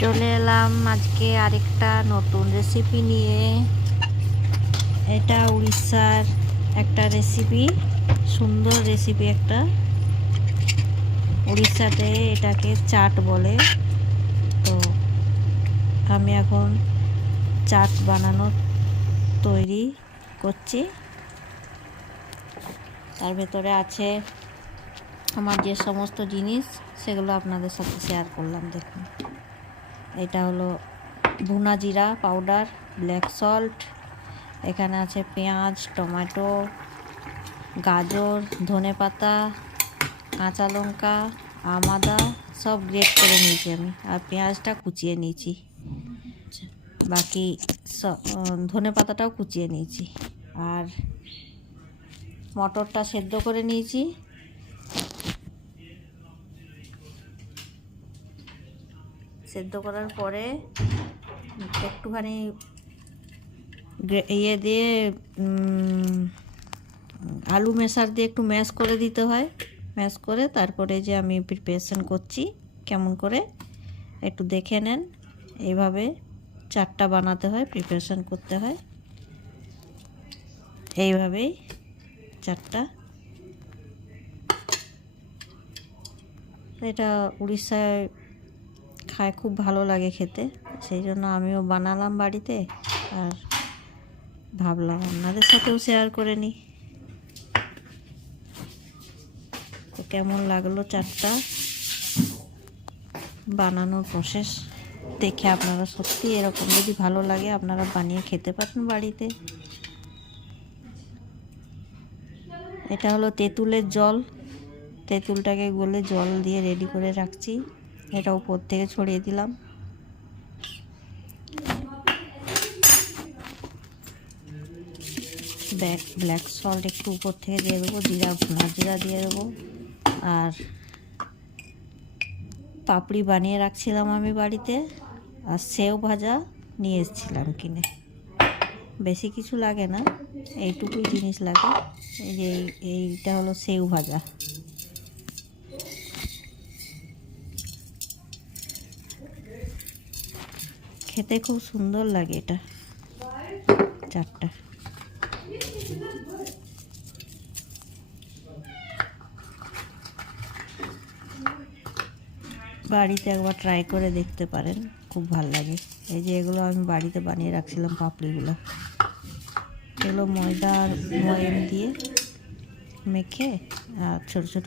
চলে এলাম আজকে আরেকটা নতুন রেসিপি নিয়ে। এটা উড়িষ্যার একটা রেসিপি, সুন্দর রেসিপি একটা। উড়িষ্যাতে এটাকে চাট বলে। তো আমি এখন চাট বানানো তৈরি করছি। তার ভেতরে আছে আমার যে সমস্ত জিনিস, সেগুলো আপনাদের সাথে শেয়ার করলাম। দেখুন, এটা হলো ভুনা জিরা পাউডার, ব্ল্যাক সল্ট, এখানে আছে পেঁয়াজ, টমেটো, গাজর, ধনেপাতা, কাঁচা লঙ্কা, আদা সব গ্রেট করে নিয়েছি আমি, আর পেঁয়াজটা কুচিয়ে নিয়েছি, বাকি ধনেপাতাটাও কুচিয়ে নিয়েছি, আর মটরটা সেদ্ধ করে নিয়েছি। সেদ্ধ করার পরে একটুখানি ইয়ে দিয়ে আলু মেশার দিয়ে একটু ম্যাশ করে দিতে হয়। ম্যাশ করে তারপরে যে আমি প্রিপারেশন করছি কেমন করে একটু দেখে নেন। এইভাবে চাটটা বানাতে হয়, প্রিপারেশন করতে হয় এইভাবেই চাটটা। এটা উড়িষ্যায় খায়, খুব ভালো লাগে খেতে, সেই জন্য আমিও বানালাম বাড়িতে, আর ভাবলাম আপনাদের সাথেও শেয়ার করে নিই। তো কেমন লাগলো চাটটা বানানোর প্রসেস দেখে আপনারা সত্যি এরকম যদি ভালো লাগে আপনারা বানিয়ে খেতে পারেন বাড়িতে। এটা হলো তেঁতুলের জল, তেঁতুলটাকে গলে জল দিয়ে রেডি করে রাখছি, এটা উপর থেকে ছড়িয়ে দিলাম। ব্ল্যাক সল্ট একটু উপর থেকে দিয়ে দেবো, জিরা, ভুনা জিরা দিয়ে দেবো, আর পাপড়ি বানিয়ে রাখছিলাম আমি বাড়িতে, আর সেও ভাজা নিয়ে এসেছিলাম কিনে। বেশি কিছু লাগে না, এইটুকুই জিনিস লাগে। এই যে এইটা হলো সেও ভাজা। খেতে খুব সুন্দর লাগে এটা চাটটা। বাড়িতে একবার ট্রাই করে দেখতে পারেন, খুব ভালো লাগে। এই যে এগুলো আমি বাড়িতে বানিয়ে রাখছিলাম পাপড়িগুলো, এগুলো ময়দা আর ময়াম দিয়ে মেখে আর ছোটো ছোটো